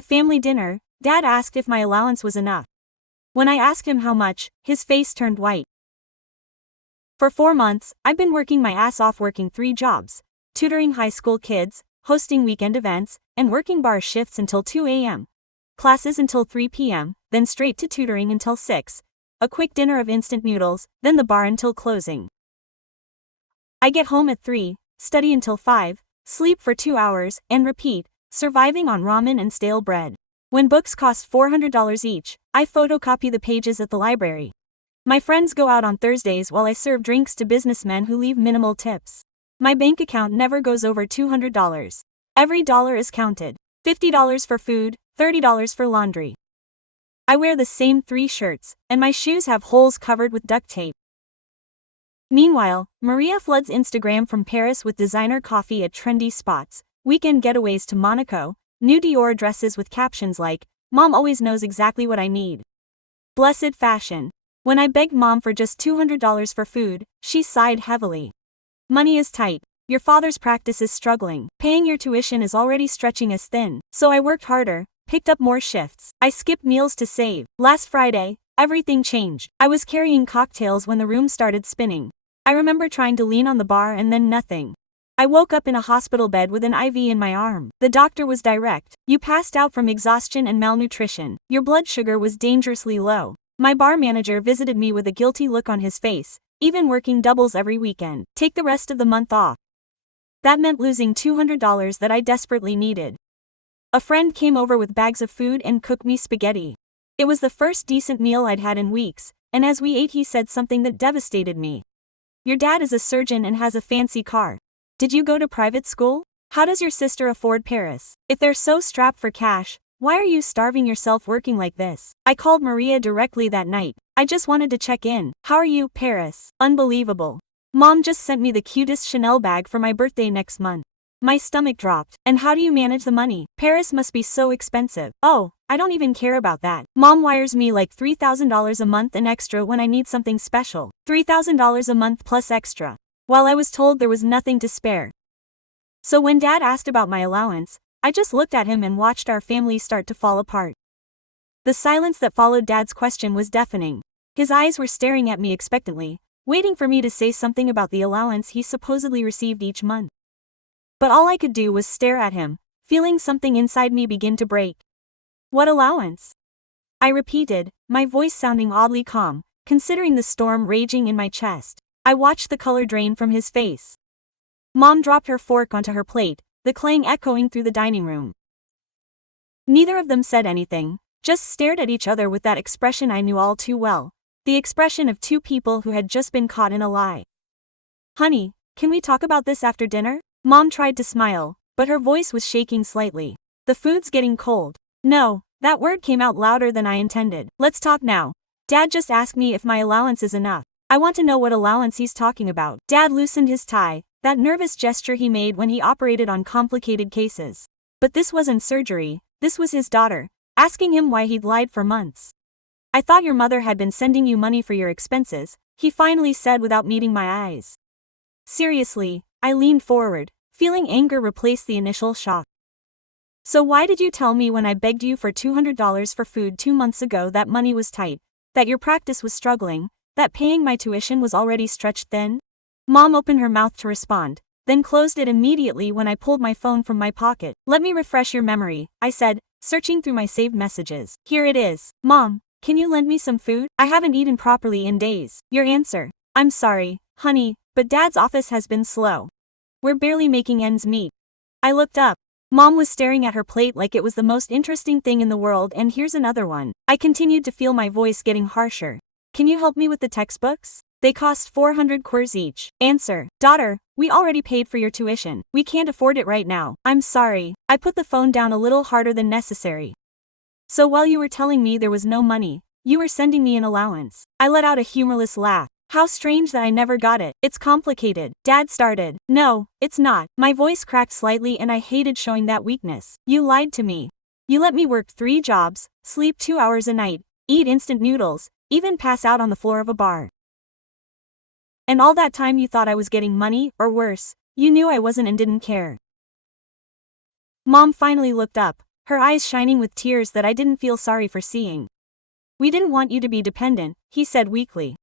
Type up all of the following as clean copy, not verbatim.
At family dinner, Dad asked if my allowance was enough. When I asked him how much, his face turned white. For 4 months, I've been working my ass off, working 3 jobs, tutoring high school kids, hosting weekend events, and working bar shifts until 2 a.m. Classes until 3 p.m., then straight to tutoring until 6. A quick dinner of instant noodles, then the bar until closing. I get home at 3, study until 5, sleep for 2 hours, and repeat, surviving on ramen and stale bread. When books cost $400 each, I photocopy the pages at the library. My friends go out on Thursdays while I serve drinks to businessmen who leave minimal tips. My bank account never goes over $200. Every dollar is counted. $50 for food, $30 for laundry. I wear the same 3 shirts, and my shoes have holes covered with duct tape. Meanwhile, Maria floods Instagram from Paris with designer coffee at trendy spots, weekend getaways to Monaco, new Dior dresses with captions like, "Mom always knows exactly what I need." Blessed fashion. When I begged Mom for just $200 for food, she sighed heavily. Money is tight. Your father's practice is struggling. Paying your tuition is already stretching us thin. So I worked harder, picked up more shifts. I skipped meals to save. Last Friday, everything changed. I was carrying cocktails when the room started spinning. I remember trying to lean on the bar and then nothing. I woke up in a hospital bed with an IV in my arm. The doctor was direct. "You passed out from exhaustion and malnutrition. Your blood sugar was dangerously low." My bar manager visited me with a guilty look on his face, even working doubles every weekend. "Take the rest of the month off." That meant losing $200 that I desperately needed. A friend came over with bags of food and cooked me spaghetti. It was the first decent meal I'd had in weeks, and as we ate he said something that devastated me. "Your dad is a surgeon and has a fancy car. Did you go to private school? How does your sister afford Paris? If they're so strapped for cash, why are you starving yourself working like this?" I called Maria directly that night. "I just wanted to check in. How are you, Paris?" "Unbelievable. Mom just sent me the cutest Chanel bag for my birthday next month." My stomach dropped. "And how do you manage the money? Paris must be so expensive." "Oh, I don't even care about that. Mom wires me like $3,000 a month and extra when I need something special. $3,000 a month plus extra." While I was told there was nothing to spare. So when Dad asked about my allowance, I just looked at him and watched our family start to fall apart. The silence that followed Dad's question was deafening. His eyes were staring at me expectantly, waiting for me to say something about the allowance he supposedly received each month. But all I could do was stare at him, feeling something inside me begin to break. "What allowance?" I repeated, my voice sounding oddly calm, considering the storm raging in my chest. I watched the color drain from his face. Mom dropped her fork onto her plate, the clang echoing through the dining room. Neither of them said anything, just stared at each other with that expression I knew all too well, the expression of 2 people who had just been caught in a lie. "Honey, can we talk about this after dinner?" Mom tried to smile, but her voice was shaking slightly. "The food's getting cold." "No," that word came out louder than I intended. "Let's talk now. Dad just asked me if my allowance is enough. I want to know what allowance he's talking about." Dad loosened his tie, that nervous gesture he made when he operated on complicated cases. But this wasn't surgery, this was his daughter, asking him why he'd lied for months. "I thought your mother had been sending you money for your expenses," he finally said without meeting my eyes. Seriously, I leaned forward, feeling anger replace the initial shock. "So why did you tell me when I begged you for $200 for food 2 months ago that money was tight, that your practice was struggling, that paying my tuition was already stretched thin?" Mom opened her mouth to respond, then closed it immediately when I pulled my phone from my pocket. "Let me refresh your memory," I said, searching through my saved messages. "Here it is. Mom, can you lend me some food? I haven't eaten properly in days." Your answer: "I'm sorry, honey, but Dad's office has been slow. We're barely making ends meet." I looked up. Mom was staring at her plate like it was the most interesting thing in the world. "And here's another one." I continued to feel my voice getting harsher. "Can you help me with the textbooks? They cost 400 kwers each." Answer: "Daughter, we already paid for your tuition. We can't afford it right now." "I'm sorry." I put the phone down a little harder than necessary. "So while you were telling me there was no money, you were sending me an allowance." I let out a humorless laugh. How strange that I never got it. "It's complicated," Dad started. "No, it's not." My voice cracked slightly and I hated showing that weakness. "You lied to me. You let me work 3 jobs, sleep 2 hours a night, eat instant noodles, even pass out on the floor of a bar. And all that time you thought I was getting money, or worse, you knew I wasn't and didn't care." Mom finally looked up, her eyes shining with tears that I didn't feel sorry for seeing. "We didn't want you to be dependent," he said weakly.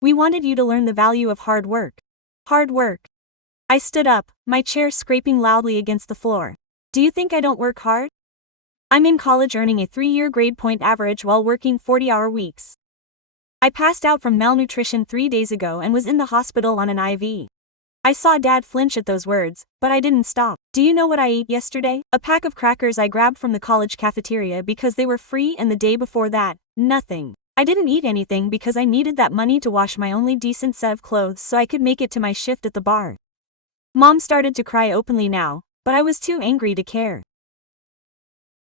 "We wanted you to learn the value of hard work." Hard work. I stood up, my chair scraping loudly against the floor. "Do you think I don't work hard? I'm in college earning a 3-year grade point average while working 40-hour weeks. I passed out from malnutrition 3 days ago and was in the hospital on an IV." I saw Dad flinch at those words, but I didn't stop. "Do you know what I ate yesterday? A pack of crackers I grabbed from the college cafeteria because they were free, and the day before that, nothing. I didn't eat anything because I needed that money to wash my only decent set of clothes so I could make it to my shift at the bar." Mom started to cry openly now, but I was too angry to care.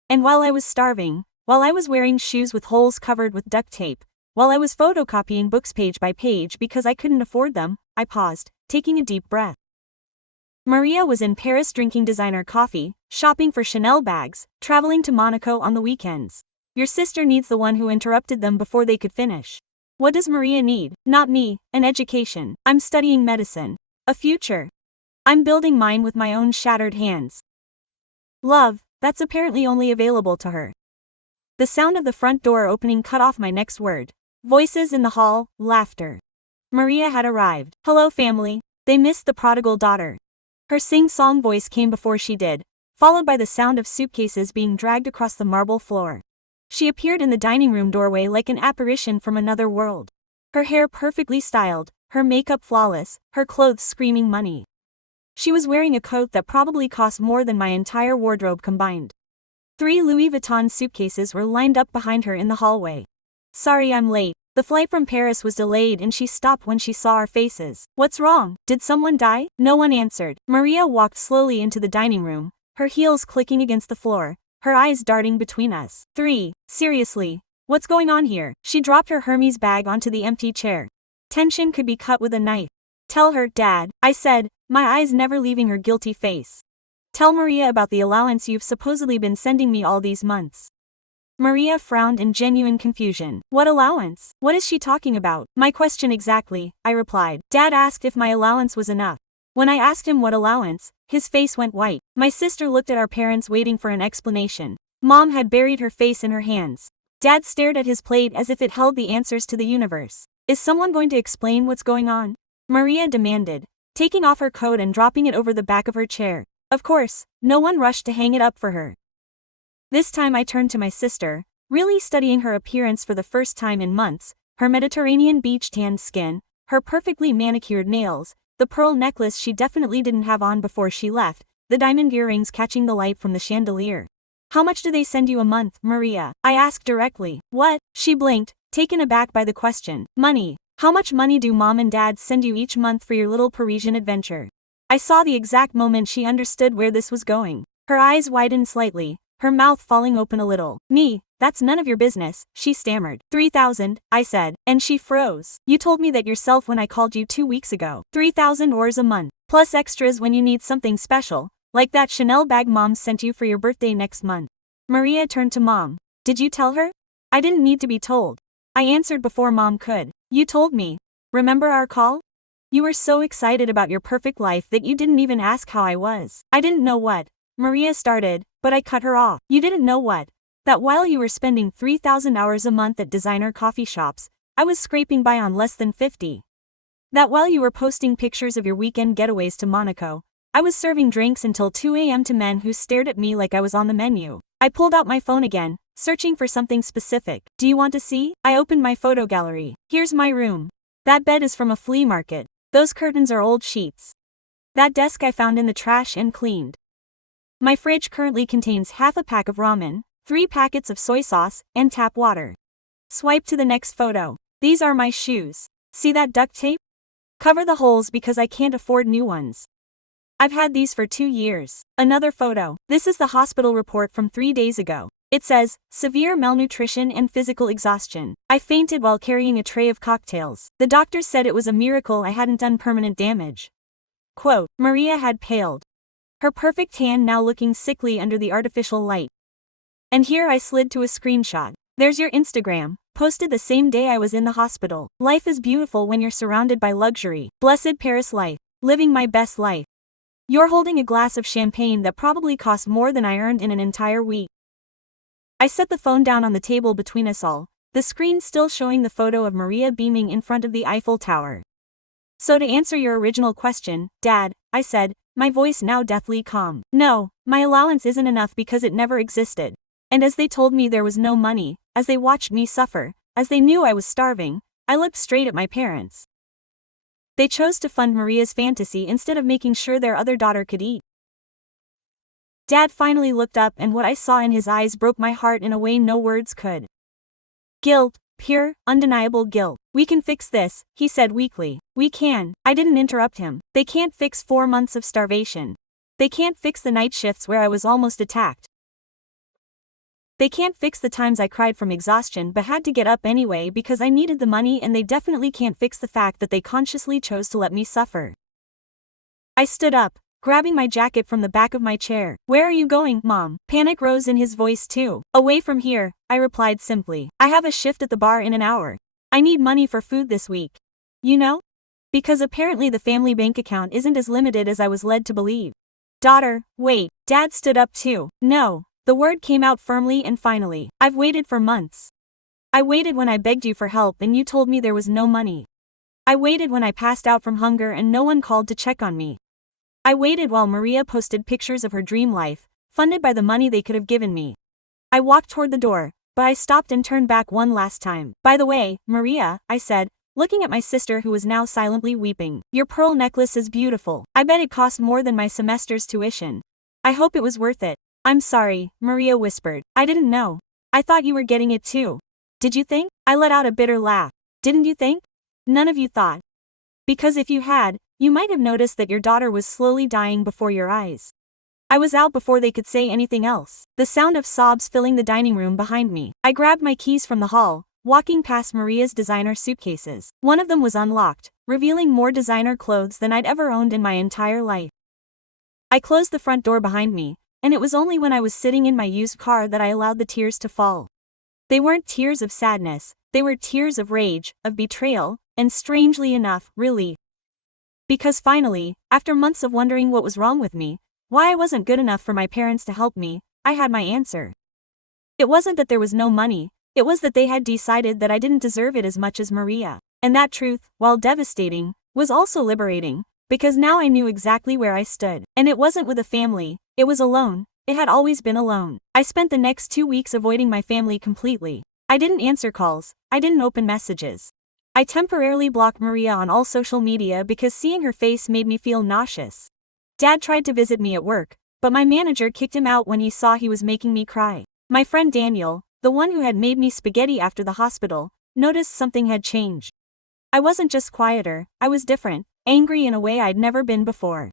And while I was starving, while I was wearing shoes with holes covered with duct tape, while I was photocopying books page by page because I couldn't afford them, I paused, taking a deep breath. Maria was in Paris drinking designer coffee, shopping for Chanel bags, traveling to Monaco on the weekends. Your sister needs the one who interrupted them before they could finish. What does Maria need? Not me, an education. I'm studying medicine. A future. I'm building mine with my own shattered hands. Love, that's apparently only available to her. The sound of the front door opening cut off my next word. Voices in the hall, laughter. Maria had arrived. "Hello, family." They missed the prodigal daughter. Her sing-song voice came before she did, followed by the sound of suitcases being dragged across the marble floor. She appeared in the dining room doorway like an apparition from another world. Her hair perfectly styled, her makeup flawless, her clothes screaming money. She was wearing a coat that probably cost more than my entire wardrobe combined. 3 Louis Vuitton suitcases were lined up behind her in the hallway. "Sorry I'm late. The flight from Paris was delayed," and she stopped when she saw our faces. "What's wrong? Did someone die?" No one answered. Maria walked slowly into the dining room, her heels clicking against the floor, her eyes darting between us. "3, seriously, what's going on here?" She dropped her Hermes bag onto the empty chair. Tension could be cut with a knife. "Tell her, Dad," I said, my eyes never leaving her guilty face. "Tell Maria about the allowance you've supposedly been sending me all these months." Maria frowned in genuine confusion. "What allowance? What is she talking about?" "My question exactly," I replied. "Dad asked if my allowance was enough. When I asked him what allowance, his face went white." My sister looked at our parents waiting for an explanation. Mom had buried her face in her hands. Dad stared at his plate as if it held the answers to the universe. "Is someone going to explain what's going on?" Maria demanded, taking off her coat and dropping it over the back of her chair. Of course, no one rushed to hang it up for her. This time I turned to my sister, really studying her appearance for the first time in months, her Mediterranean beach tanned skin, her perfectly manicured nails, the pearl necklace she definitely didn't have on before she left, the diamond earrings catching the light from the chandelier. "How much do they send you a month, Maria?" I asked directly. "What?" She blinked, taken aback by the question. "Money. How much money do Mom and Dad send you each month for your little Parisian adventure?" I saw the exact moment she understood where this was going. Her eyes widened slightly, her mouth falling open a little. "Me, that's none of your business," she stammered. 3,000, I said, and she froze. "You told me that yourself when I called you 2 weeks ago. 3,000 euros a month, plus extras when you need something special, like that Chanel bag Mom sent you for your birthday next month." Maria turned to Mom. "Did you tell her?" "I didn't need to be told." I answered before Mom could. "You told me. Remember our call? You were so excited about your perfect life that you didn't even ask how I was." "I didn't know what?" Maria started, but I cut her off. "You didn't know what? That while you were spending 3,000 hours a month at designer coffee shops, I was scraping by on less than 50. That while you were posting pictures of your weekend getaways to Monaco, I was serving drinks until 2 a.m. to men who stared at me like I was on the menu." I pulled out my phone again, searching for something specific. "Do you want to see?" I opened my photo gallery. "Here's my room. That bed is from a flea market. Those curtains are old sheets. That desk I found in the trash and cleaned. My fridge currently contains half a pack of ramen, 3 packets of soy sauce, and tap water." Swipe to the next photo. "These are my shoes. See that duct tape? Cover the holes because I can't afford new ones. I've had these for 2 years." Another photo. This is the hospital report from 3 days ago. It says, "Severe malnutrition and physical exhaustion. I fainted while carrying a tray of cocktails. The doctors said it was a miracle I hadn't done permanent damage." Quote, Maria had paled, her perfect tan now looking sickly under the artificial light. And here I slid to a screenshot. "There's your Instagram, posted the same day I was in the hospital. Life is beautiful when you're surrounded by luxury. Blessed Paris life. Living my best life. You're holding a glass of champagne that probably cost more than I earned in an entire week. I set the phone down on the table between us all, the screen still showing the photo of Maria beaming in front of the Eiffel Tower. So to answer your original question, Dad, I said, my voice now deathly calm. No, my allowance isn't enough because it never existed. And as they told me there was no money, as they watched me suffer, as they knew I was starving, I looked straight at my parents. They chose to fund Maria's fantasy instead of making sure their other daughter could eat. Dad finally looked up and what I saw in his eyes broke my heart in a way no words could. Guilt, pure, undeniable guilt. We can fix this, he said weakly. We can. I didn't interrupt him. They can't fix 4 months of starvation. They can't fix the night shifts where I was almost attacked. They can't fix the times I cried from exhaustion but had to get up anyway because I needed the money, and they definitely can't fix the fact that they consciously chose to let me suffer. I stood up, grabbing my jacket from the back of my chair. Where are you going, Mom? Panic rose in his voice too. Away from here, I replied simply. I have a shift at the bar in an hour. I need money for food this week. You know? Because apparently the family bank account isn't as limited as I was led to believe. Daughter, wait. Dad stood up too. No. The word came out firmly and finally. I've waited for months. I waited when I begged you for help and you told me there was no money. I waited when I passed out from hunger and no one called to check on me. I waited while Maria posted pictures of her dream life, funded by the money they could have given me. I walked toward the door, but I stopped and turned back one last time. By the way, Maria, I said, looking at my sister who was now silently weeping. Your pearl necklace is beautiful. I bet it cost more than my semester's tuition. I hope it was worth it. I'm sorry, Maria whispered. I didn't know. I thought you were getting it too. Did you think? I let out a bitter laugh. Didn't you think? None of you thought. Because if you had, you might have noticed that your daughter was slowly dying before your eyes. I was out before they could say anything else. The sound of sobs filling the dining room behind me. I grabbed my keys from the hall, walking past Maria's designer suitcases. One of them was unlocked, revealing more designer clothes than I'd ever owned in my entire life. I closed the front door behind me, and it was only when I was sitting in my used car that I allowed the tears to fall. They weren't tears of sadness, they were tears of rage, of betrayal, and strangely enough, relief. Because finally, after months of wondering what was wrong with me, why I wasn't good enough for my parents to help me, I had my answer. It wasn't that there was no money, it was that they had decided that I didn't deserve it as much as Maria. And that truth, while devastating, was also liberating, because now I knew exactly where I stood. And it wasn't with a family, it was alone. It had always been alone. I spent the next 2 weeks avoiding my family completely. I didn't answer calls, I didn't open messages. I temporarily blocked Maria on all social media because seeing her face made me feel nauseous. Dad tried to visit me at work, but my manager kicked him out when he saw he was making me cry. My friend Daniel, the one who had made me spaghetti after the hospital, noticed something had changed. I wasn't just quieter, I was different, angry in a way I'd never been before.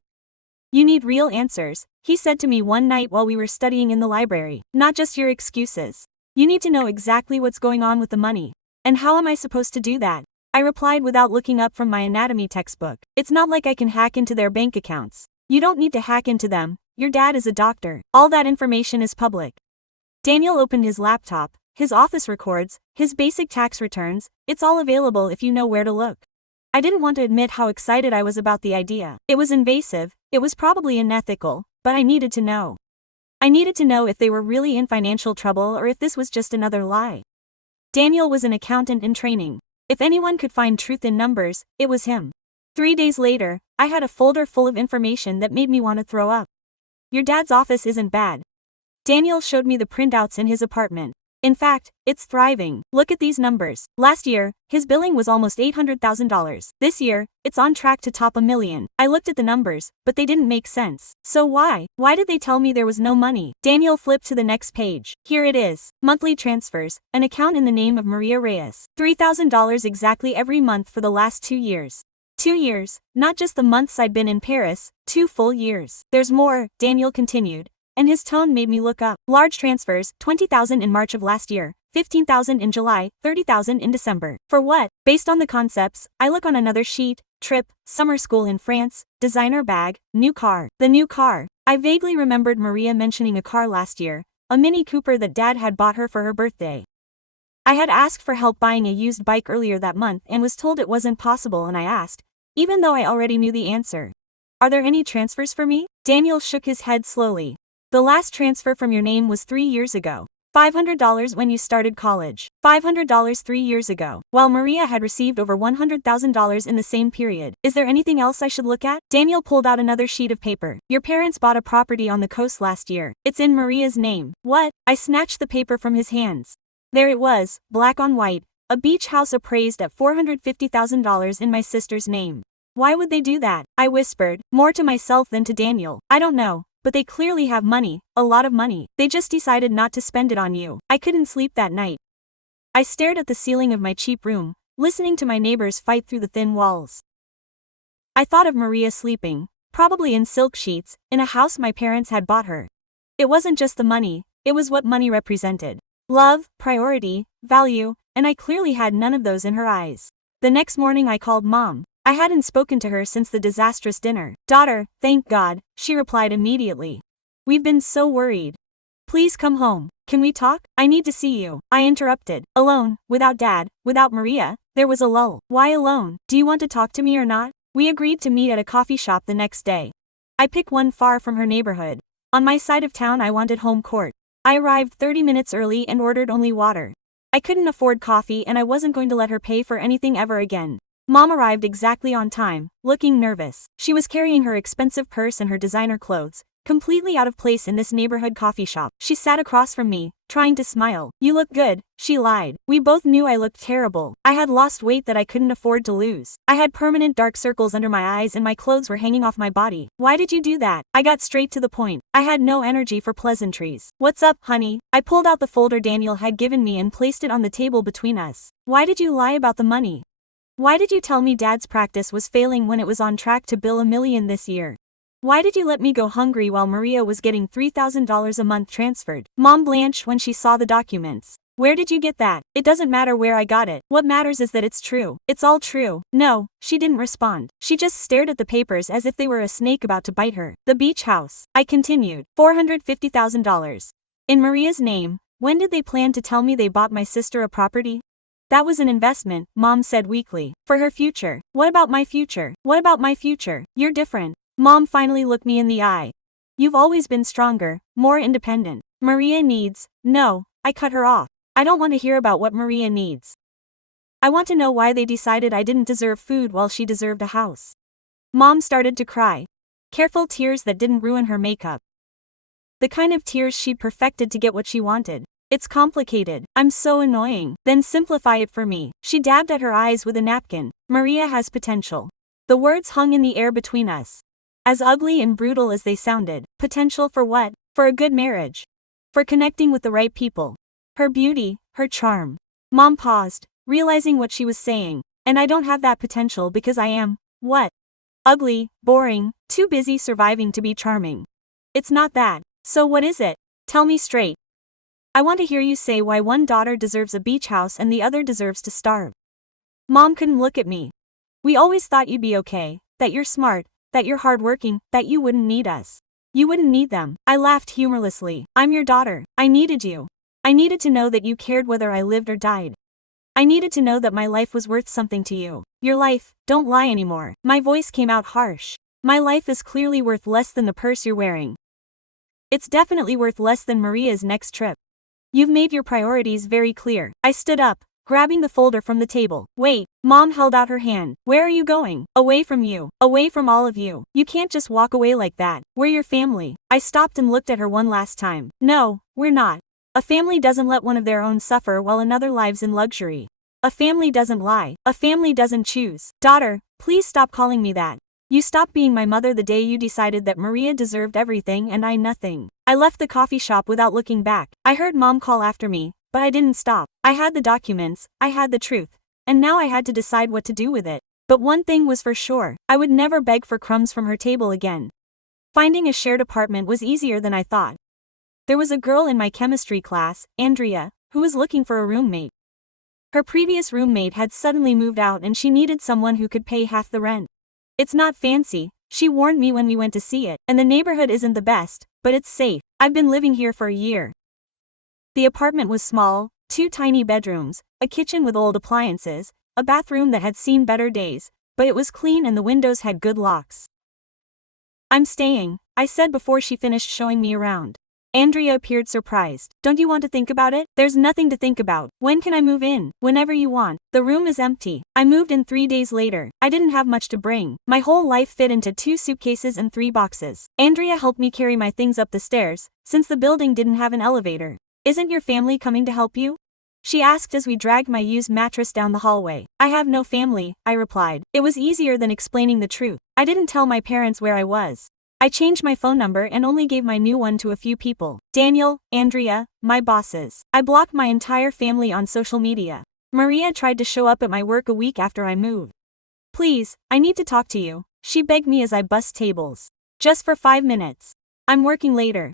You need real answers, he said to me one night while we were studying in the library. Not just your excuses. You need to know exactly what's going on with the money. And how am I supposed to do that? I replied without looking up from my anatomy textbook. It's not like I can hack into their bank accounts. You don't need to hack into them, your dad is a doctor. All that information is public. Daniel opened his laptop, his office records, his basic tax returns, it's all available if you know where to look. I didn't want to admit how excited I was about the idea. It was invasive, it was probably unethical, but I needed to know. I needed to know if they were really in financial trouble or if this was just another lie. Daniel was an accountant in training. If anyone could find truth in numbers, it was him. 3 days later, I had a folder full of information that made me want to throw up. Your dad's office isn't bad. Daniel showed me the printouts in his apartment. In fact, it's thriving. Look at these numbers. Last year, his billing was almost $800,000. This year, it's on track to top $1 million. I looked at the numbers, but they didn't make sense. So why? Why did they tell me there was no money? Daniel flipped to the next page. Here it is. Monthly transfers, an account in the name of Maria Reyes. $3,000 exactly every month for the last 2 years. 2 years, not just the months I'd been in Paris, 2 full years. There's more, Daniel continued. And his tone made me look up. Large transfers, $20,000 in March of last year, $15,000 in July, $30,000 in December. For what? Based on the concepts, I look on another sheet, trip, summer school in France, designer bag, new car. The new car. I vaguely remembered Maria mentioning a car last year, a Mini Cooper that Dad had bought her for her birthday. I had asked for help buying a used bike earlier that month and was told it wasn't possible, and I asked, even though I already knew the answer. Are there any transfers for me? Daniel shook his head slowly. The last transfer from your name was 3 years ago. $500 when you started college. $500 3 years ago. While Maria had received over $100,000 in the same period. Is there anything else I should look at? Daniel pulled out another sheet of paper. Your parents bought a property on the coast last year. It's in Maria's name. What? I snatched the paper from his hands. There it was, black on white. A beach house appraised at $450,000 in my sister's name. Why would they do that? I whispered, more to myself than to Daniel. I don't know, but they clearly have money, a lot of money. They just decided not to spend it on you. I couldn't sleep that night. I stared at the ceiling of my cheap room, listening to my neighbors fight through the thin walls. I thought of Maria sleeping, probably in silk sheets, in a house my parents had bought her. It wasn't just the money, it was what money represented. Love, priority, value, and I clearly had none of those in her eyes. The next morning I called Mom. I hadn't spoken to her since the disastrous dinner. Daughter, thank God, she replied immediately. We've been so worried. Please come home. Can we talk? I need to see you. I interrupted. Alone, without Dad, without Maria, there was a lull. Why alone? Do you want to talk to me or not? We agreed to meet at a coffee shop the next day. I picked one far from her neighborhood. On my side of town I wanted home court. I arrived 30 minutes early and ordered only water. I couldn't afford coffee and I wasn't going to let her pay for anything ever again. Mom arrived exactly on time, looking nervous. She was carrying her expensive purse and her designer clothes, completely out of place in this neighborhood coffee shop. She sat across from me, trying to smile. You look good, she lied. We both knew I looked terrible. I had lost weight that I couldn't afford to lose. I had permanent dark circles under my eyes and my clothes were hanging off my body. Why did you do that? I got straight to the point. I had no energy for pleasantries. What's up, honey? I pulled out the folder Daniel had given me and placed it on the table between us. Why did you lie about the money? Why did you tell me Dad's practice was failing when it was on track to bill $1 million this year? Why did you let me go hungry while Maria was getting $3,000 a month transferred? Mom blanched when she saw the documents. Where did you get that? It doesn't matter where I got it. What matters is that it's true. It's all true. No, she didn't respond. She just stared at the papers as if they were a snake about to bite her. The beach house. I continued. $450,000. In Maria's name. When did they plan to tell me they bought my sister a property? That was an investment, Mom said weakly. For her future. What about my future? What about my future? You're different. Mom finally looked me in the eye. You've always been stronger, more independent. Maria needs. No, I cut her off. I don't want to hear about what Maria needs. I want to know why they decided I didn't deserve food while she deserved a house. Mom started to cry. Careful tears that didn't ruin her makeup. The kind of tears she'd perfected to get what she wanted. It's complicated. I'm so annoying. Then simplify it for me. She dabbed at her eyes with a napkin. Maria has potential. The words hung in the air between us. As ugly and brutal as they sounded. Potential for what? For a good marriage. For connecting with the right people. Her beauty, her charm. Mom paused, realizing what she was saying. And I don't have that potential because I am, what? Ugly, boring, too busy surviving to be charming. It's not that. So what is it? Tell me straight. I want to hear you say why one daughter deserves a beach house and the other deserves to starve. Mom couldn't look at me. We always thought you'd be okay, that you're smart, that you're hardworking, that you wouldn't need us. You wouldn't need them. I laughed humorlessly. I'm your daughter. I needed you. I needed to know that you cared whether I lived or died. I needed to know that my life was worth something to you. Your life, don't lie anymore. My voice came out harsh. My life is clearly worth less than the purse you're wearing. It's definitely worth less than Maria's next trip. You've made your priorities very clear. I stood up, grabbing the folder from the table. Wait, Mom held out her hand. Where are you going? Away from you. Away from all of you. You can't just walk away like that. We're your family. I stopped and looked at her one last time. No, we're not. A family doesn't let one of their own suffer while another lives in luxury. A family doesn't lie. A family doesn't choose. Daughter, please stop calling me that. You stopped being my mother the day you decided that Maria deserved everything and I nothing. I left the coffee shop without looking back. I heard Mom call after me, but I didn't stop. I had the documents, I had the truth, and now I had to decide what to do with it. But one thing was for sure, I would never beg for crumbs from her table again. Finding a shared apartment was easier than I thought. There was a girl in my chemistry class, Andrea, who was looking for a roommate. Her previous roommate had suddenly moved out and she needed someone who could pay half the rent. It's not fancy, she warned me when we went to see it, and the neighborhood isn't the best, but it's safe. I've been living here for a year. The apartment was small, 2 tiny bedrooms, a kitchen with old appliances, a bathroom that had seen better days, but it was clean and the windows had good locks. I'm staying, I said before she finished showing me around. Andrea appeared surprised. Don't you want to think about it? There's nothing to think about. When can I move in? Whenever you want. The room is empty. I moved in 3 days later. I didn't have much to bring. My whole life fit into 2 suitcases and 3 boxes. Andrea helped me carry my things up the stairs, since the building didn't have an elevator. Isn't your family coming to help you? She asked as we dragged my used mattress down the hallway. I have no family, I replied. It was easier than explaining the truth. I didn't tell my parents where I was. I changed my phone number and only gave my new one to a few people. Daniel, Andrea, my bosses. I blocked my entire family on social media. Maria tried to show up at my work a week after I moved. Please, I need to talk to you, she begged me as I bussed tables. Just for 5 minutes. I'm working later.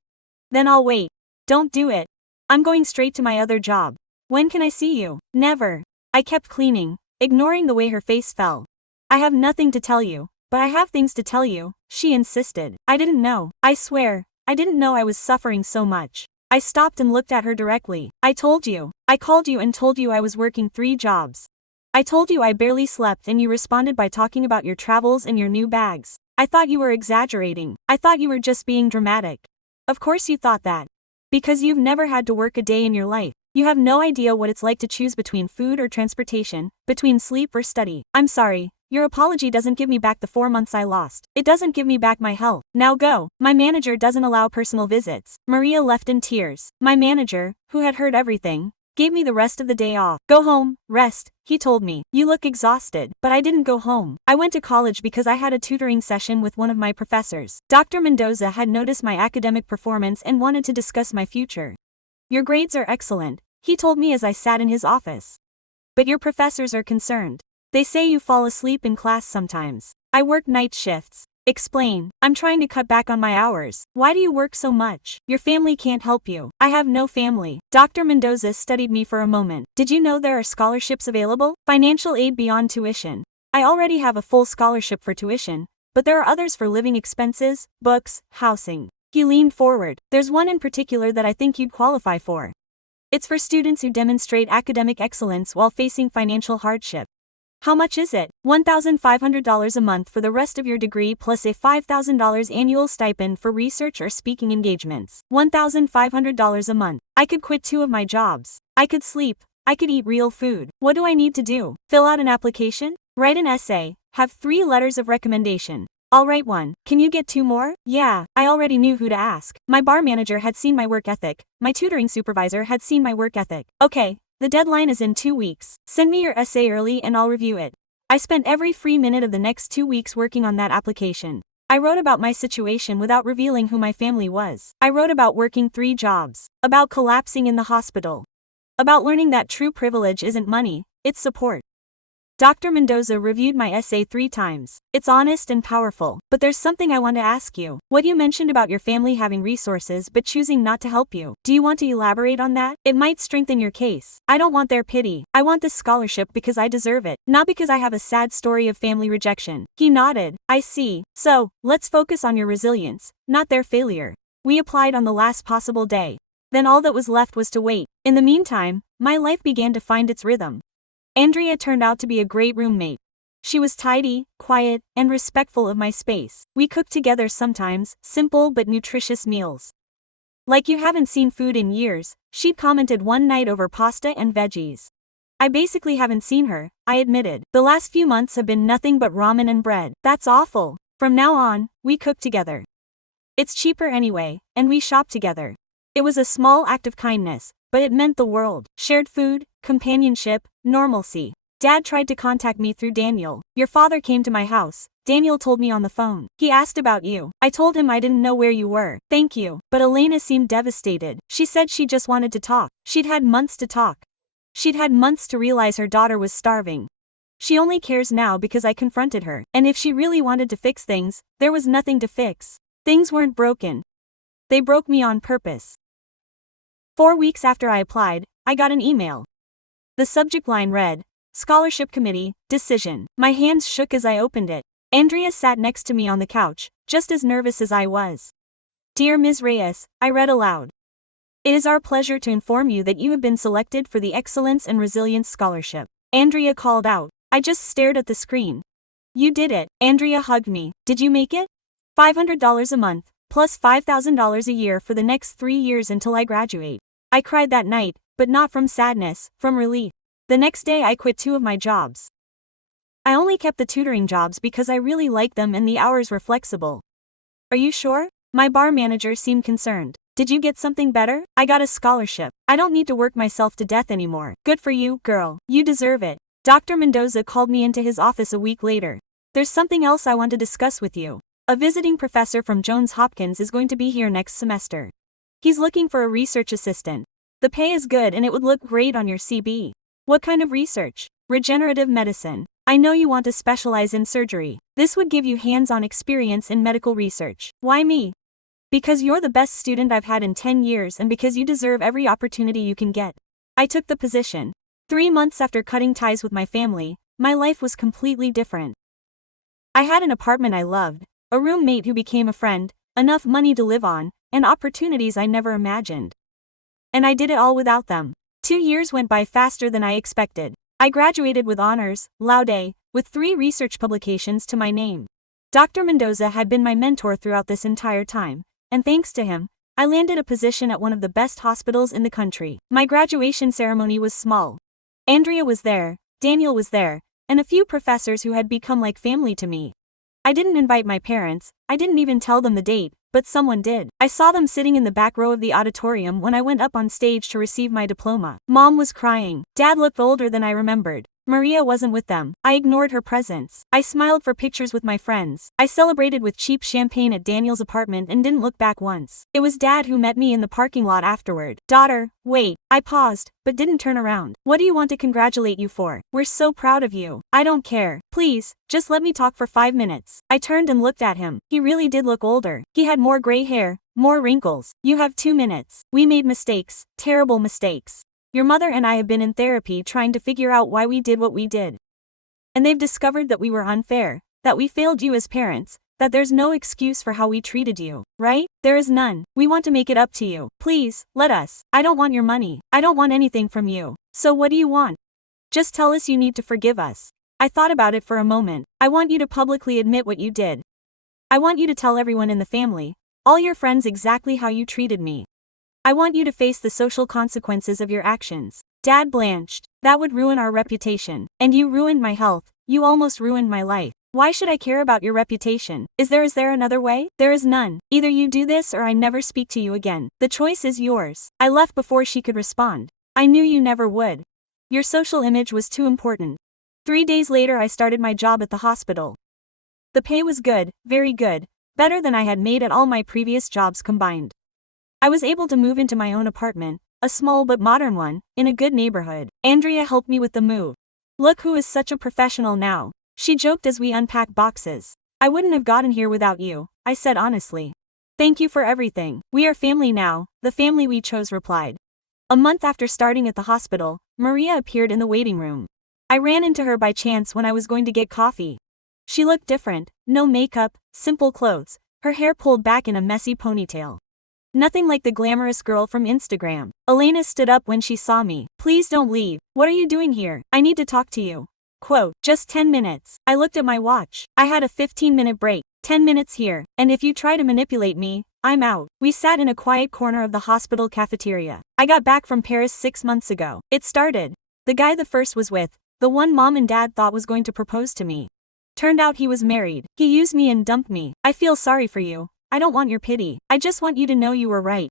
Then I'll wait. Don't do it. I'm going straight to my other job. When can I see you? Never. I kept cleaning, ignoring the way her face fell. I have nothing to tell you, but I have things to tell you, she insisted. I didn't know. I swear, I didn't know I was suffering so much. I stopped and looked at her directly. I told you. I called you and told you I was working 3 jobs. I told you I barely slept and you responded by talking about your travels and your new bags. I thought you were exaggerating. I thought you were just being dramatic. Of course you thought that. Because you've never had to work a day in your life. You have no idea what it's like to choose between food or transportation, between sleep or study. I'm sorry. Your apology doesn't give me back the 4 months I lost. It doesn't give me back my health. Now go. My manager doesn't allow personal visits. Maria left in tears. My manager, who had heard everything, gave me the rest of the day off. Go home, rest, he told me. You look exhausted. But I didn't go home. I went to college because I had a tutoring session with one of my professors. Dr. Mendoza had noticed my academic performance and wanted to discuss my future. Your grades are excellent, he told me as I sat in his office. But your professors are concerned. They say you fall asleep in class sometimes. I work night shifts. Explain. I'm trying to cut back on my hours. Why do you work so much? Your family can't help you. I have no family. Dr. Mendoza studied me for a moment. Did you know there are scholarships available? Financial aid beyond tuition. I already have a full scholarship for tuition, but there are others for living expenses, books, housing. He leaned forward. There's one in particular that I think you'd qualify for. It's for students who demonstrate academic excellence while facing financial hardship. How much is it? $1,500 a month for the rest of your degree plus a $5,000 annual stipend for research or speaking engagements. $1,500 a month. I could quit 2 of my jobs. I could sleep. I could eat real food. What do I need to do? Fill out an application? Write an essay. Have 3 letters of recommendation. I'll write 1. Can you get 2 more? Yeah, I already knew who to ask. My bar manager had seen my work ethic. My tutoring supervisor had seen my work ethic. Okay. The deadline is in 2 weeks. Send me your essay early and I'll review it. I spent every free minute of the next 2 weeks working on that application. I wrote about my situation without revealing who my family was. I wrote about working 3 jobs. About collapsing in the hospital. About learning that true privilege isn't money, it's support. Dr. Mendoza reviewed my essay 3 times. It's honest and powerful, but there's something I want to ask you. What you mentioned about your family having resources but choosing not to help you. Do you want to elaborate on that? It might strengthen your case. I don't want their pity. I want this scholarship because I deserve it, not because I have a sad story of family rejection. He nodded. I see. So, let's focus on your resilience, not their failure. We applied on the last possible day. Then all that was left was to wait. In the meantime, my life began to find its rhythm. Andrea turned out to be a great roommate. She was tidy, quiet, and respectful of my space. We cooked together sometimes, simple but nutritious meals. Like you haven't seen food in years, she commented one night over pasta and veggies. I basically haven't seen her, I admitted. The last few months have been nothing but ramen and bread. That's awful. From now on, we cook together. It's cheaper anyway, and we shop together. It was a small act of kindness, but it meant the world. Shared food, companionship, normalcy. Dad tried to contact me through Daniel. Your father came to my house, Daniel told me on the phone. He asked about you. I told him I didn't know where you were. Thank you. But Elena seemed devastated. She said she just wanted to talk. She'd had months to talk. She'd had months to realize her daughter was starving. She only cares now because I confronted her. And if she really wanted to fix things, there was nothing to fix. Things weren't broken. They broke me on purpose. 4 weeks after I applied, I got an email. The subject line read, Scholarship Committee, Decision. My hands shook as I opened it. Andrea sat next to me on the couch, just as nervous as I was. Dear Ms. Reyes, I read aloud. It is our pleasure to inform you that you have been selected for the Excellence and Resilience Scholarship. Andrea called out. I just stared at the screen. You did it. Andrea hugged me. Did you make it? $500 a month, plus $5,000 a year for the next 3 years until I graduate. I cried that night, but not from sadness, from relief. The next day I quit 2 of my jobs. I only kept the tutoring jobs because I really liked them and the hours were flexible. Are you sure? My bar manager seemed concerned. Did you get something better? I got a scholarship. I don't need to work myself to death anymore. Good for you, girl. You deserve it. Dr. Mendoza called me into his office a week later. There's something else I want to discuss with you. A visiting professor from Johns Hopkins is going to be here next semester. He's looking for a research assistant. The pay is good and it would look great on your CV. What kind of research? Regenerative medicine. I know you want to specialize in surgery. This would give you hands-on experience in medical research. Why me? Because you're the best student I've had in 10 years and because you deserve every opportunity you can get. I took the position. 3 months after cutting ties with my family, my life was completely different. I had an apartment I loved, a roommate who became a friend, enough money to live on, and opportunities I never imagined. And I did it all without them. 2 years went by faster than I expected. I graduated with honors, laude, with 3 research publications to my name. Dr. Mendoza had been my mentor throughout this entire time, and thanks to him, I landed a position at one of the best hospitals in the country. My graduation ceremony was small. Andrea was there, Daniel was there, and a few professors who had become like family to me. I didn't invite my parents, I didn't even tell them the date, but someone did. I saw them sitting in the back row of the auditorium when I went up on stage to receive my diploma. Mom was crying. Dad looked older than I remembered. Maria wasn't with them. I ignored her presence. I smiled for pictures with my friends. I celebrated with cheap champagne at Daniel's apartment and didn't look back once. It was Dad who met me in the parking lot afterward. Daughter, wait. I paused, but didn't turn around. What do you want to congratulate you for? We're so proud of you. I don't care. Please, just let me talk for 5 minutes. I turned and looked at him. He really did look older. He had more gray hair, more wrinkles. You have 2 minutes. We made mistakes, terrible mistakes. Your mother and I have been in therapy trying to figure out why we did what we did. And they've discovered that we were unfair, that we failed you as parents, that there's no excuse for how we treated you, right? There is none. We want to make it up to you. Please, let us. I don't want your money. I don't want anything from you. So what do you want? Just tell us you need to forgive us. I thought about it for a moment. I want you to publicly admit what you did. I want you to tell everyone in the family, all your friends, exactly how you treated me. I want you to face the social consequences of your actions. Dad blanched. That would ruin our reputation. And you ruined my health. You almost ruined my life. Why should I care about your reputation? Is there another way? There is none. Either you do this or I never speak to you again. The choice is yours. I left before she could respond. I knew you never would. Your social image was too important. 3 days later I started my job at the hospital. The pay was good, very good, better than I had made at all my previous jobs combined. I was able to move into my own apartment, a small but modern one, in a good neighborhood. Andrea helped me with the move. Look who is such a professional now, she joked as we unpacked boxes. I wouldn't have gotten here without you, I said honestly. Thank you for everything. We are family now, the family we chose replied. A month after starting at the hospital, Maria appeared in the waiting room. I ran into her by chance when I was going to get coffee. She looked different, no makeup, simple clothes, her hair pulled back in a messy ponytail. Nothing like the glamorous girl from Instagram. Elena stood up when she saw me. Please don't leave. What are you doing here? I need to talk to you. Quote, just 10 minutes. I looked at my watch. I had a 15-minute break. 10 minutes here, and if you try to manipulate me, I'm out. We sat in a quiet corner of the hospital cafeteria. I got back from Paris 6 months ago. It started. The guy the first was with, the one Mom and Dad thought was going to propose to me. Turned out he was married. He used me and dumped me. I feel sorry for you. I don't want your pity. I just want you to know you were right.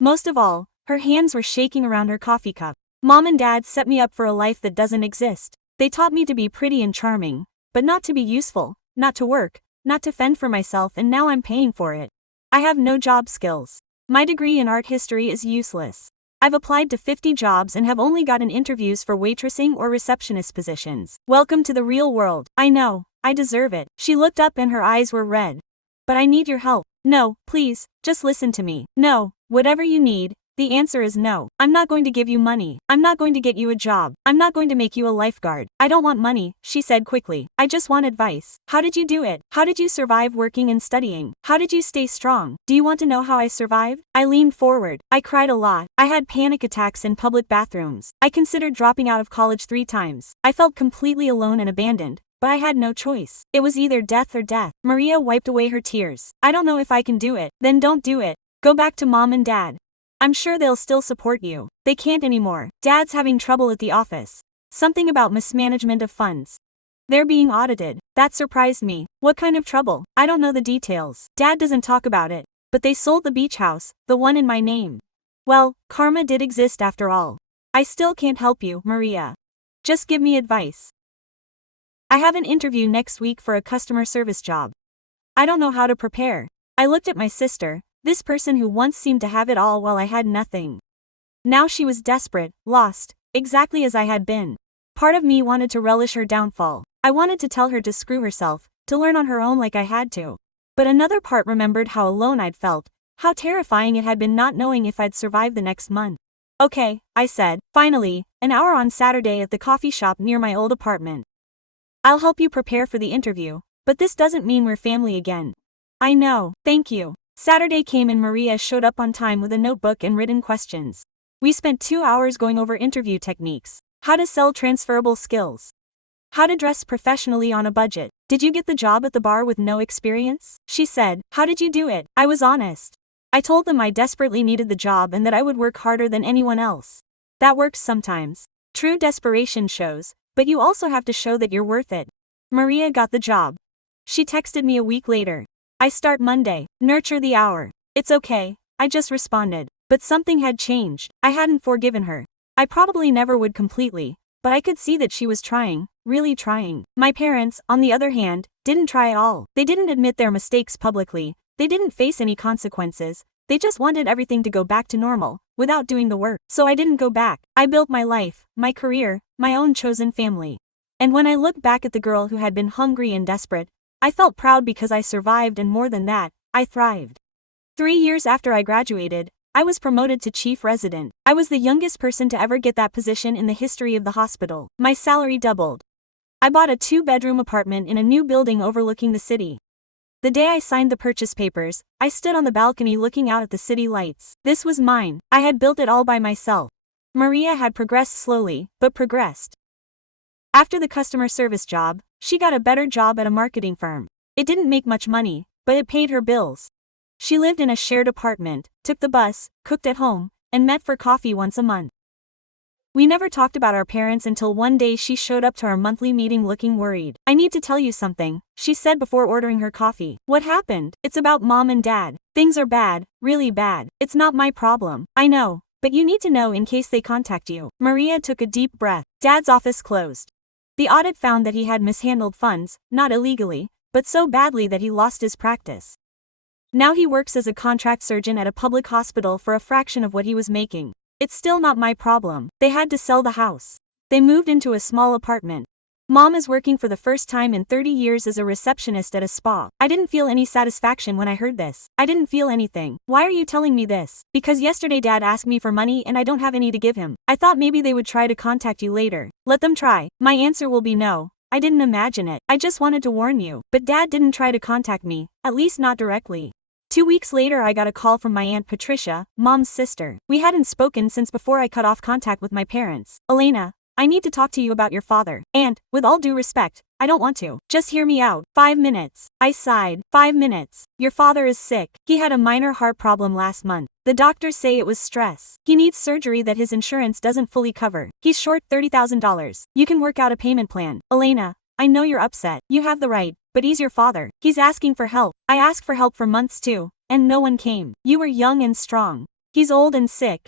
Most of all, her hands were shaking around her coffee cup. Mom and Dad set me up for a life that doesn't exist. They taught me to be pretty and charming, but not to be useful, not to work, not to fend for myself, and now I'm paying for it. I have no job skills. My degree in art history is useless. I've applied to 50 jobs and have only gotten interviews for waitressing or receptionist positions. Welcome to the real world. I know, I deserve it. She looked up and her eyes were red. But I need your help. No, please, just listen to me. No, whatever you need, the answer is no. I'm not going to give you money. I'm not going to get you a job. I'm not going to make you a lifeguard. I don't want money, she said quickly. I just want advice. How did you do it? How did you survive working and studying? How did you stay strong? Do you want to know how I survived? I leaned forward. I cried a lot. I had panic attacks in public bathrooms. I considered dropping out of college 3 times. I felt completely alone and abandoned. but I had no choice. It was either death or death. Maria wiped away her tears. I don't know if I can do it. Then don't do it. Go back to mom and dad. I'm sure they'll still support you. They can't anymore. Dad's having trouble at the office. Something about mismanagement of funds. They're being audited. That surprised me. What kind of trouble? I don't know the details. Dad doesn't talk about it. But they sold the beach house, the one in my name. Well, karma did exist after all. I still can't help you, Maria. Just give me advice. I have an interview next week for a customer service job. I don't know how to prepare. I looked at my sister, this person who once seemed to have it all while I had nothing. Now she was desperate, lost, exactly as I had been. Part of me wanted to relish her downfall. I wanted to tell her to screw herself, to learn on her own like I had to. But another part remembered how alone I'd felt, how terrifying it had been not knowing if I'd survive the next month. Okay, I said, finally, an hour on Saturday at the coffee shop near my old apartment. I'll help you prepare for the interview, but this doesn't mean we're family again. I know, thank you. Saturday came and Maria showed up on time with a notebook and written questions. We spent 2 hours going over interview techniques, how to sell transferable skills, how to dress professionally on a budget. Did you get the job at the bar with no experience? She said. How did you do it? I was honest. I told them I desperately needed the job and that I would work harder than anyone else. That works sometimes. True desperation shows, but you also have to show that you're worth it. Maria got the job. She texted me a week later. I start Monday. Nurture the hour. It's okay, I just responded. But something had changed. I hadn't forgiven her. I probably never would completely, but I could see that she was trying, really trying. My parents, on the other hand, didn't try at all. They didn't admit their mistakes publicly. They didn't face any consequences. They just wanted everything to go back to normal, without doing the work. So I didn't go back. I built my life, my career, my own chosen family. And when I look back at the girl who had been hungry and desperate, I felt proud because I survived, and more than that, I thrived. 3 years after I graduated, I was promoted to chief resident. I was the youngest person to ever get that position in the history of the hospital. My salary doubled. I bought a 2-bedroom apartment in a new building overlooking the city. The day I signed the purchase papers, I stood on the balcony looking out at the city lights. This was mine. I had built it all by myself. Maria had progressed slowly, but progressed. After the customer service job, she got a better job at a marketing firm. It didn't make much money, but it paid her bills. She lived in a shared apartment, took the bus, cooked at home, and met for coffee once a month. We never talked about our parents until one day she showed up to our monthly meeting looking worried. I need to tell you something, she said before ordering her coffee. What happened? It's about mom and dad. Things are bad, really bad. It's not my problem. I know, but you need to know in case they contact you. Maria took a deep breath. Dad's office closed. The audit found that he had mishandled funds, not illegally, but so badly that he lost his practice. Now he works as a contract surgeon at a public hospital for a fraction of what he was making. It's still not my problem. They had to sell the house. They moved into a small apartment. Mom is working for the first time in 30 years as a receptionist at a spa. I didn't feel any satisfaction when I heard this. I didn't feel anything. Why are you telling me this? Because yesterday Dad asked me for money and I don't have any to give him. I thought maybe they would try to contact you later. Let them try. My answer will be no. I didn't imagine it. I just wanted to warn you. But Dad didn't try to contact me, at least not directly. 2 weeks later I got a call from my Aunt Patricia, Mom's sister. We hadn't spoken since before I cut off contact with my parents. Elena, I need to talk to you about your father. Aunt, with all due respect, I don't want to. Just hear me out. 5 minutes. I sighed. 5 minutes. Your father is sick. He had a minor heart problem last month. The doctors say it was stress. He needs surgery that his insurance doesn't fully cover. He's short $30,000. You can work out a payment plan. Elena, I know you're upset. You have the right. But he's your father. He's asking for help. I asked for help for months too, and no one came. You were young and strong. He's old and sick.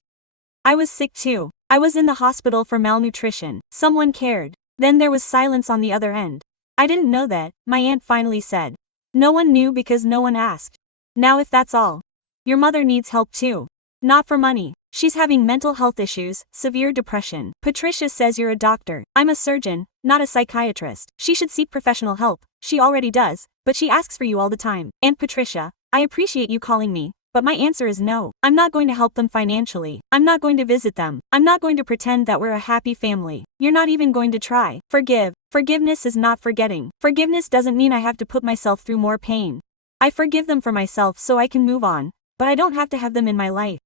I was sick too. I was in the hospital for malnutrition. Someone cared. Then there was silence on the other end. I didn't know that, my aunt finally said. No one knew because no one asked. Now if that's all. Your mother needs help too. Not for money. She's having mental health issues, severe depression. Patricia says you're a doctor. I'm a surgeon, not a psychiatrist. She should seek professional help. She already does, but she asks for you all the time. Aunt Patricia, I appreciate you calling me, but my answer is no. I'm not going to help them financially. I'm not going to visit them. I'm not going to pretend that we're a happy family. You're not even going to try. Forgive. Forgiveness is not forgetting. Forgiveness doesn't mean I have to put myself through more pain. I forgive them for myself so I can move on, but I don't have to have them in my life.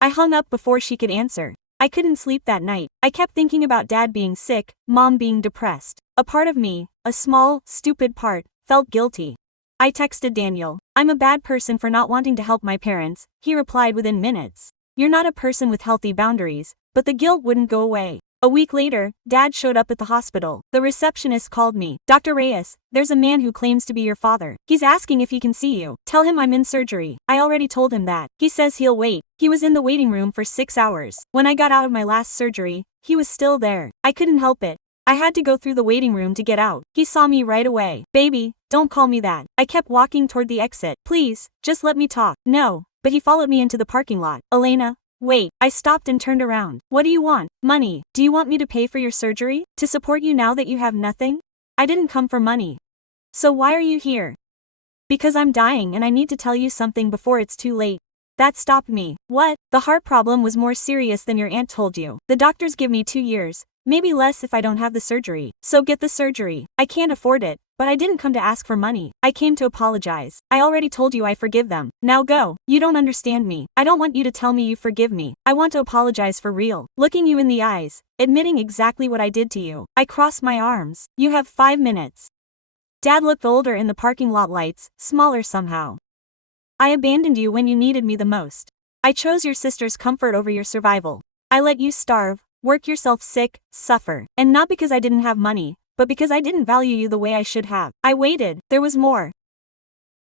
I hung up before she could answer. I couldn't sleep that night. I kept thinking about Dad being sick, Mom being depressed. A part of me, a small, stupid part, felt guilty. I texted Daniel. I'm a bad person for not wanting to help my parents, he replied within minutes. You're not a person with healthy boundaries, but the guilt wouldn't go away. A week later, Dad showed up at the hospital. The receptionist called me. Dr. Reyes, there's a man who claims to be your father. He's asking if he can see you. Tell him I'm in surgery. I already told him that. He says he'll wait. He was in the waiting room for 6 hours. When I got out of my last surgery, he was still there. I couldn't help it. I had to go through the waiting room to get out. He saw me right away. Baby, don't call me that. I kept walking toward the exit. Please, just let me talk. No. But he followed me into the parking lot. Elena. Wait, I stopped and turned around. What do you want? Money. Do you want me to pay for your surgery? To support you now that you have nothing? I didn't come for money. So why are you here? Because I'm dying and I need to tell you something before it's too late. That stopped me. What? The heart problem was more serious than your aunt told you. The doctors give me 2 years, maybe less if I don't have the surgery. So get the surgery. I can't afford it. But I didn't come to ask for money. I came to apologize. I already told you I forgive them. Now go. You don't understand me. I don't want you to tell me you forgive me. I want to apologize for real. Looking you in the eyes. Admitting exactly what I did to you. I crossed my arms. You have 5 minutes. Dad looked older in the parking lot lights, smaller somehow. I abandoned you when you needed me the most. I chose your sister's comfort over your survival. I let you starve, work yourself sick, suffer. And not because I didn't have money, but because I didn't value you the way I should have. I waited. There was more.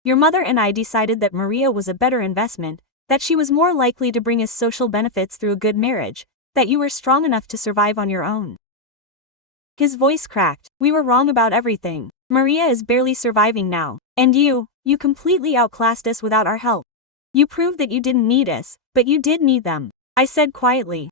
Your mother and I decided that Maria was a better investment, that she was more likely to bring us social benefits through a good marriage, that you were strong enough to survive on your own. His voice cracked. We were wrong about everything. Maria is barely surviving now. And you completely outclassed us without our help. You proved that you didn't need us, but you did need them. I said quietly.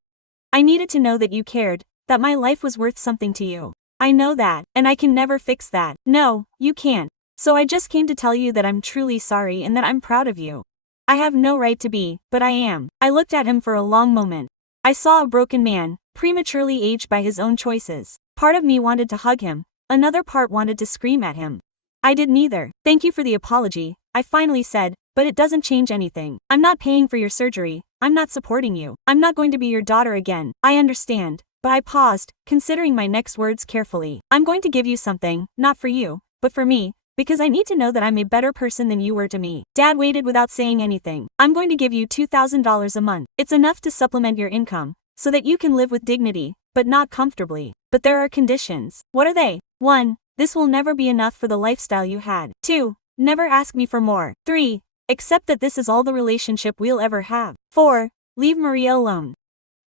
I needed to know that you cared, that my life was worth something to you. I know that, and I can never fix that. No, you can't. So I just came to tell you that I'm truly sorry and that I'm proud of you. I have no right to be, but I am. I looked at him for a long moment. I saw a broken man, prematurely aged by his own choices. Part of me wanted to hug him, another part wanted to scream at him. I did neither. Thank you for the apology, I finally said, but it doesn't change anything. I'm not paying for your surgery, I'm not supporting you. I'm not going to be your daughter again. I understand. But I paused, considering my next words carefully. I'm going to give you something, not for you, but for me, because I need to know that I'm a better person than you were to me. Dad waited without saying anything. I'm going to give you $2,000 a month. It's enough to supplement your income, so that you can live with dignity, but not comfortably. But there are conditions. What are they? 1. This will never be enough for the lifestyle you had. 2. Never ask me for more. 3. Accept that this is all the relationship we'll ever have. 4. Leave Maria alone.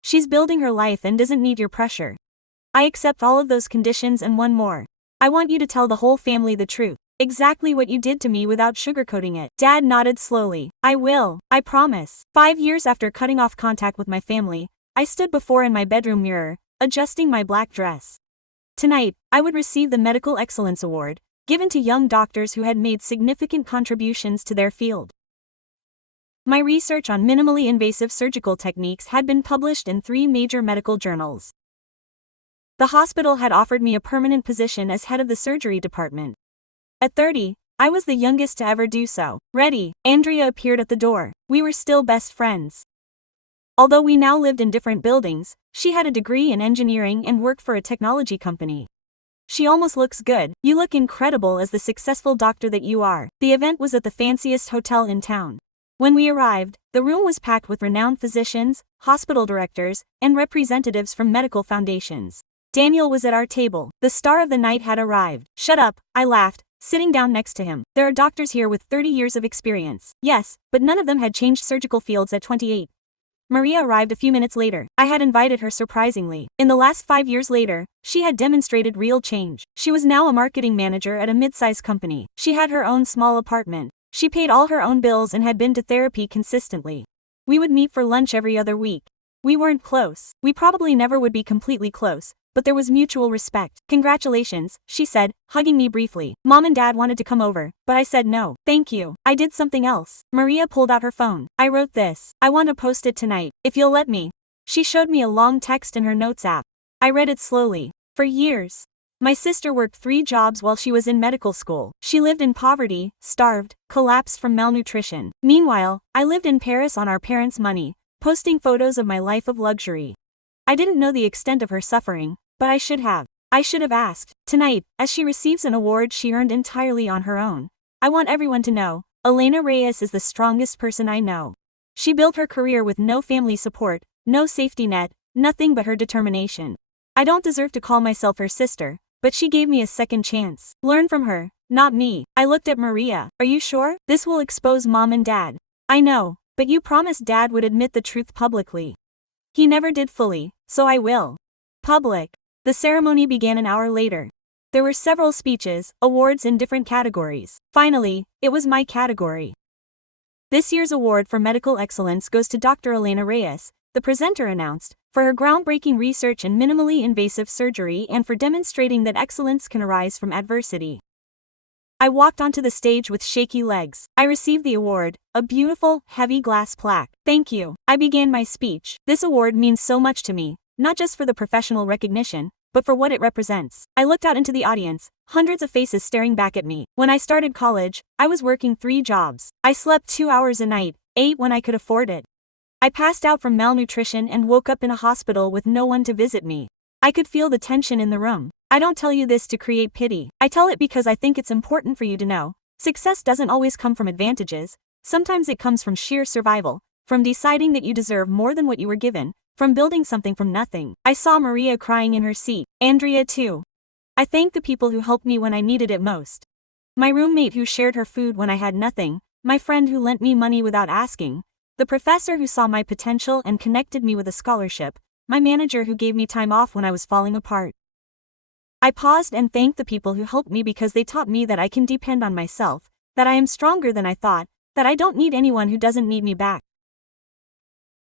She's building her life and doesn't need your pressure. I accept all of those conditions and one more. I want you to tell the whole family the truth. Exactly what you did to me without sugarcoating it. Dad nodded slowly. I will. I promise. 5 years after cutting off contact with my family, I stood before in my bedroom mirror, adjusting my black dress. Tonight, I would receive the Medical Excellence Award, given to young doctors who had made significant contributions to their field. My research on minimally invasive surgical techniques had been published in 3 major medical journals. The hospital had offered me a permanent position as head of the surgery department. At 30, I was the youngest to ever do so. Ready, Andrea appeared at the door. We were still best friends. Although we now lived in different buildings, she had a degree in engineering and worked for a technology company. She almost looks good. You look incredible as the successful doctor that you are. The event was at the fanciest hotel in town. When we arrived, the room was packed with renowned physicians, hospital directors, and representatives from medical foundations. Daniel was at our table. The star of the night had arrived. Shut up, I laughed, sitting down next to him. There are doctors here with 30 years of experience. Yes, but none of them had changed surgical fields at 28. Maria arrived a few minutes later. I had invited her surprisingly. In the last 5 years later, she had demonstrated real change. She was now a marketing manager at a mid-sized company. She had her own small apartment. She paid all her own bills and had been to therapy consistently. We would meet for lunch every other week. We weren't close. We probably never would be completely close, but there was mutual respect. Congratulations, she said, hugging me briefly. Mom and Dad wanted to come over, but I said no. Thank you. I did something else. Maria pulled out her phone. I wrote this. I want to post it tonight, if you'll let me. She showed me a long text in her notes app. I read it slowly. For years, my sister worked 3 jobs while she was in medical school. She lived in poverty, starved, collapsed from malnutrition. Meanwhile, I lived in Paris on our parents' money, posting photos of my life of luxury. I didn't know the extent of her suffering, but I should have. I should have asked. Tonight, as she receives an award she earned entirely on her own. I want everyone to know, Elena Reyes is the strongest person I know. She built her career with no family support, no safety net, nothing but her determination. I don't deserve to call myself her sister, but she gave me a second chance. Learn from her, not me. I looked at Maria. Are you sure? This will expose Mom and Dad. I know, but you promised Dad would admit the truth publicly. He never did fully, so I will. Public. The ceremony began an hour later. There were several speeches, awards in different categories. Finally, it was my category. This year's award for medical excellence goes to Dr. Elena Reyes, the presenter announced, for her groundbreaking research in minimally invasive surgery and for demonstrating that excellence can arise from adversity. I walked onto the stage with shaky legs. I received the award, a beautiful, heavy glass plaque. Thank you. I began my speech. This award means so much to me, not just for the professional recognition, but for what it represents. I looked out into the audience, hundreds of faces staring back at me. When I started college, I was working 3 jobs. I slept 2 hours a night, 8 when I could afford it. I passed out from malnutrition and woke up in a hospital with no one to visit me. I could feel the tension in the room. I don't tell you this to create pity. I tell it because I think it's important for you to know. Success doesn't always come from advantages. Sometimes it comes from sheer survival, from deciding that you deserve more than what you were given, from building something from nothing. I saw Maria crying in her seat. Andrea too. I thanked the people who helped me when I needed it most. My roommate who shared her food when I had nothing, my friend who lent me money without asking, the professor who saw my potential and connected me with a scholarship, my manager who gave me time off when I was falling apart. I paused and thanked the people who helped me because they taught me that I can depend on myself, that I am stronger than I thought, that I don't need anyone who doesn't need me back.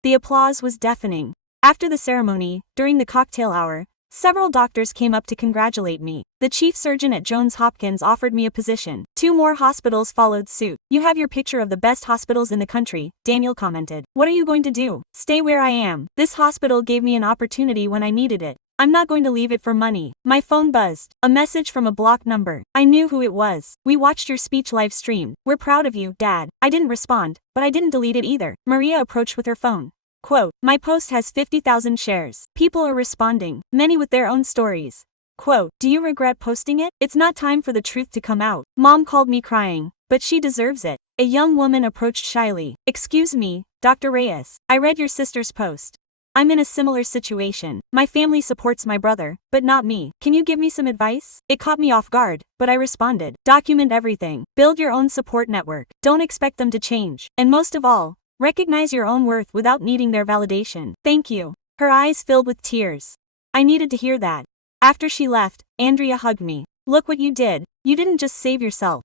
The applause was deafening. After the ceremony, during the cocktail hour, several doctors came up to congratulate me. The chief surgeon at Johns Hopkins offered me a position. 2 more hospitals followed suit. You have your picture of the best hospitals in the country, Daniel commented. What are you going to do? Stay where I am. This hospital gave me an opportunity when I needed it. I'm not going to leave it for money. My phone buzzed. A message from a blocked number. I knew who it was. We watched your speech live stream. We're proud of you, Dad. I didn't respond, but I didn't delete it either. Maria approached with her phone. Quote, my post has 50,000 shares. People are responding, many with their own stories. Quote, do you regret posting it? It's not time for the truth to come out. Mom called me crying, but she deserves it. A young woman approached shyly. Excuse me, Dr. Reyes. I read your sister's post. I'm in a similar situation. My family supports my brother, but not me. Can you give me some advice? It caught me off guard, but I responded. Document everything. Build your own support network. Don't expect them to change. And most of all, recognize your own worth without needing their validation. Thank you. Her eyes filled with tears. I needed to hear that. After she left, Andrea hugged me. Look what you did. You didn't just save yourself.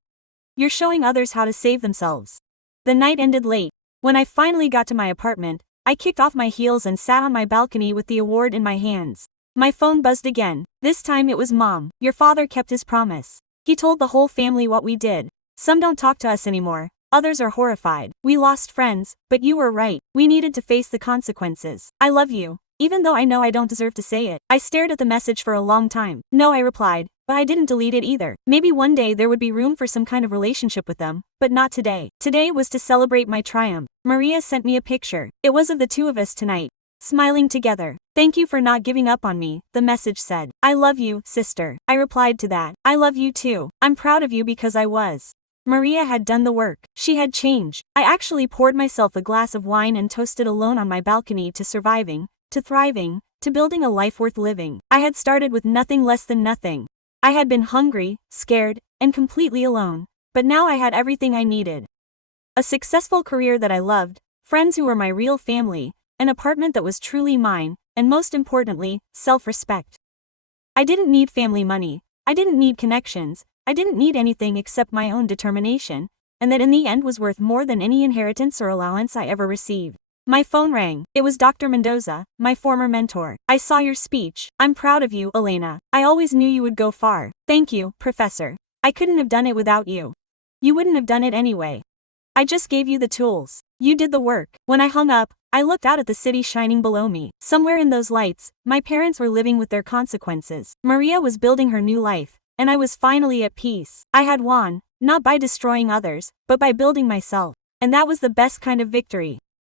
You're showing others how to save themselves. The night ended late. When I finally got to my apartment, I kicked off my heels and sat on my balcony with the award in my hands. My phone buzzed again. This time it was Mom. Your father kept his promise. He told the whole family what we did. Some don't talk to us anymore. Others are horrified. We lost friends, but you were right. We needed to face the consequences. I love you, even though I know I don't deserve to say it. I stared at the message for a long time. No, I replied, but I didn't delete it either. Maybe one day there would be room for some kind of relationship with them, but not today. Today was to celebrate my triumph. Maria sent me a picture. It was of the 2 of us tonight, smiling together. Thank you for not giving up on me, the message said. I love you, sister. I replied to that. I love you too. I'm proud of you because I was. Maria had done the work. She had changed. I actually poured myself a glass of wine and toasted alone on my balcony to surviving, to thriving, to building a life worth living. I had started with nothing less than nothing. I had been hungry, scared, and completely alone, but now I had everything I needed. A successful career that I loved, friends who were my real family, an apartment that was truly mine, and most importantly, self-respect. I didn't need family money. I didn't need connections. I didn't need anything except my own determination, and that in the end was worth more than any inheritance or allowance I ever received. My phone rang. It was Dr. Mendoza, my former mentor. I saw your speech. I'm proud of you, Elena. I always knew you would go far. Thank you, Professor. I couldn't have done it without you. You wouldn't have done it anyway. I just gave you the tools. You did the work. When I hung up, I looked out at the city shining below me. Somewhere in those lights, my parents were living with their consequences. Maria was building her new life, and I was finally at peace. I had won, not by destroying others, but by building myself. And that was the best kind of victory.